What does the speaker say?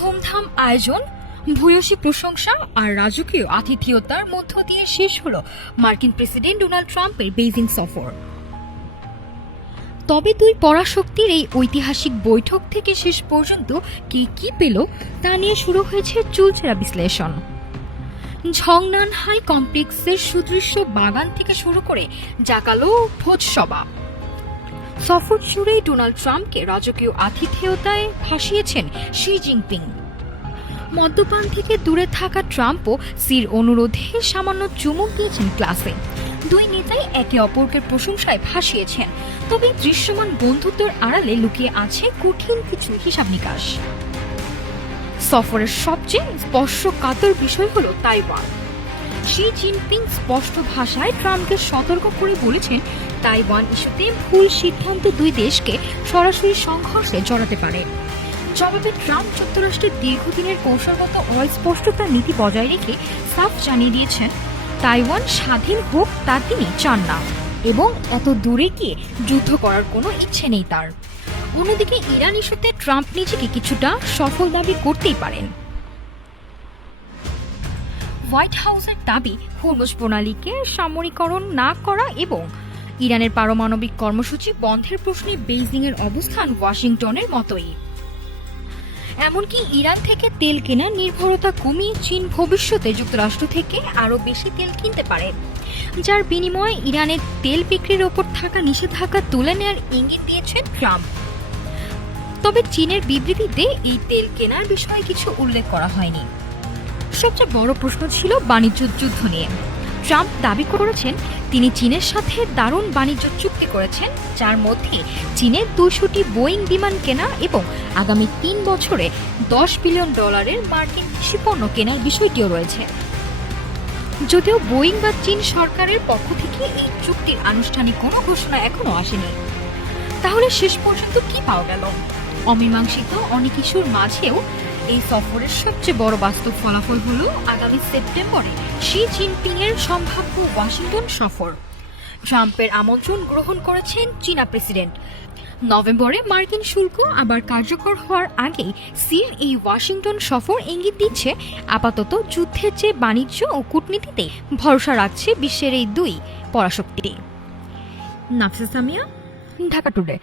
ধুমধাম আয়োজন, ভূয়সী প্রশংসা আর রাজকীয় আতিথেয়তার মধ্য দিয়ে শেষ হলো মার্কিন প্রেসিডেন্ট ডোনাল্ড ট্রাম্পের বেইজিং সফর। তবে দুই পরাশক্তির এই ঐতিহাসিক বৈঠক থেকে শেষ পর্যন্ত কে কি পেল তা নিয়ে শুরু হয়েছে চুলচেরা বিশ্লেষণ। ঝংনান হাই কমপ্লেক্সের সুদৃশ্য বাগান থেকে শুরু করে জাকালো ভোজসভা, সফর জুড়েই ডোনাল্ড ট্রাম্পকে রাজকীয় আতিথেয়তায় ভাসিয়েছেন শি জিনপিং। মদ্যপান থেকে দূরে থাকা ট্রাম্পও সির অনুরোধে সামান্য চুমুক দিয়েছেন ক্লাসে। দুই নেতাই একে অপরকে প্রশংসায় ভাসিয়েছেন, তবে দৃশ্যমান বন্ধুত্বের আড়ালে লুকিয়ে আছে কঠিন কিছু হিসাব নিকাশ। সফরের সবচেয়ে স্পর্শকাতর বিষয় হলো তাইওয়ান। শি জিনপিং স্পষ্ট ভাষায় ট্রাম্পকে সতর্ক করে বলেছেন, তাইওয়ান ইস্যুতে ভুল সিদ্ধান্ত দুই দেশকে সরাসরি সংঘর্ষে জড়াতে পারে। জবাবে ট্রাম্প যুক্তরাষ্ট্রের দীর্ঘদিনের কৌশলগত অস্পষ্টতার নীতি বজায় রেখে সাফ জানিয়ে দিয়েছেন, তাইওয়ান স্বাধীন হোক তা তিনি চান না এবং এত দূরে গিয়ে যুদ্ধ করার কোনো ইচ্ছে নেই তার। অন্যদিকে ইরান ইস্যুতে ট্রাম্প নিজেকে কিছুটা সফল দাবি করতেই পারেন। হোয়াইট হাউসের দাবি, হরমুজ প্রণালীকে সামরিকরণ না করা এবং ইরানের পারমাণবিক কর্মসূচি বন্ধের প্রশ্নে বেইজিংয়ের অবস্থান ওয়াশিংটনের মতোই। এমনকি ইরান থেকে তেল কেনার নির্ভরতা কমিয়ে চীন ভবিষ্যতে যুক্তরাষ্ট্র থেকে আরও বেশি তেল কিনতে পারে, যার বিনিময়ে ইরানের তেল বিক্রির ওপর থাকা নিষেধাজ্ঞা তুলে নেওয়ার ইঙ্গিত দিয়েছেন ট্রাম্প। তবে চীনের বিবৃতিতে এই তেল কেনার বিষয়ে কিছু উল্লেখ করা হয়নি। সবচেয়ে বড় প্রশ্ন ছিল বাণিজ্য যুদ্ধ নিয়ে। ট্রাম্প দাবি করেছেন তিনি চীনের সাথে দারুণ বাণিজ্য চুক্তি করেছেন, যার মধ্যে চীনের 200টি বোয়িং বিমান কেনা এবং আগামী 3 বছরে $10 বিলিয়ন মার্কিন কৃষিপণ্য কেনার বিষয়টিও রয়েছে। যদিও বোয়িং বা চীন সরকারের পক্ষ থেকে এই চুক্তির আনুষ্ঠানিক কোনো ঘোষণা এখনো আসেনি। তাহলে শেষ পর্যন্ত কি পাওয়া গেল? অমীমাংসিত অনেক ইস্যুর মাঝেও এই সফরের সবচেয়ে বড় বাস্তব ফলাফল হলো আগামী সেপ্টেম্বরে শি জিনপিং এর সম্ভাব্য ওয়াশিংটন সফর। ট্রাম্পের আমন্ত্রণ গ্রহণ করেছেন চীনা প্রেসিডেন্ট। নভেম্বরে মার্কিন শুল্ক আবার কার্যকর হওয়ার আগেই সির এই ওয়াশিংটন সফর ইঙ্গিত দিচ্ছে আপাতত যুদ্ধের চেয়ে বাণিজ্য ও কূটনীতিতে ভরসা রাখছে বিশ্বের এই দুই পরাশক্তি। নাফিসা সামিয়া, ঢাকা টুডে।